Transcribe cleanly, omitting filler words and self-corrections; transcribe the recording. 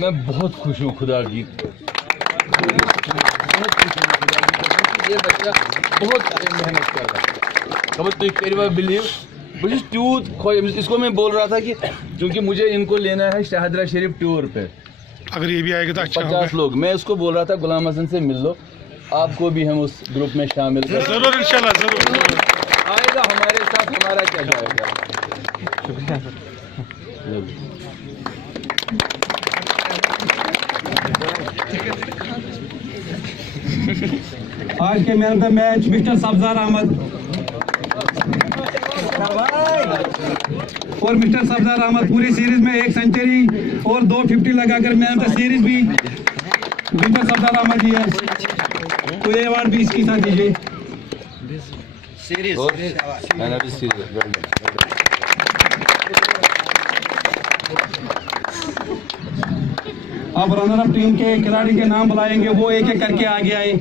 मैं बहुत खुश हूँ खुदा की, बहुत खुश हूँ खुदा की, क्योंकि ये बच्चा बहुत मेहनत कर रहा है। खबर तो एक बार बिलीव मुझे टूर, इसको मैं बोल रहा था कि क्योंकि मुझे इनको लेना है शहादरा शरीफ टूर पे, अगर ये भी आएगा तो अच्छा 50 लोग। मैं उसको बोल रहा था गुलाम हसन से मिल लो, आपको भी हम उस ग्रुप में शामिल कर, जरूर इंशाल्लाह जरूर आएगा हमारे साथ, हमारा क्या जाएगा। आज के man of the match mister Sabzar Ahmad और मिस्टर सब्जार अहमद पूरी सीरीज में 1 सेंचुरी और 250 लगाकर मैन ऑफ द सीरीज भी मिस्टर सब्जार अहमद जी है, तो ये अवार्ड भी इसके साथ दीजिए। अब रनर अप टीम के खिलाड़ी के नाम बुलाएंगे, वो एक एक करके आगे आए।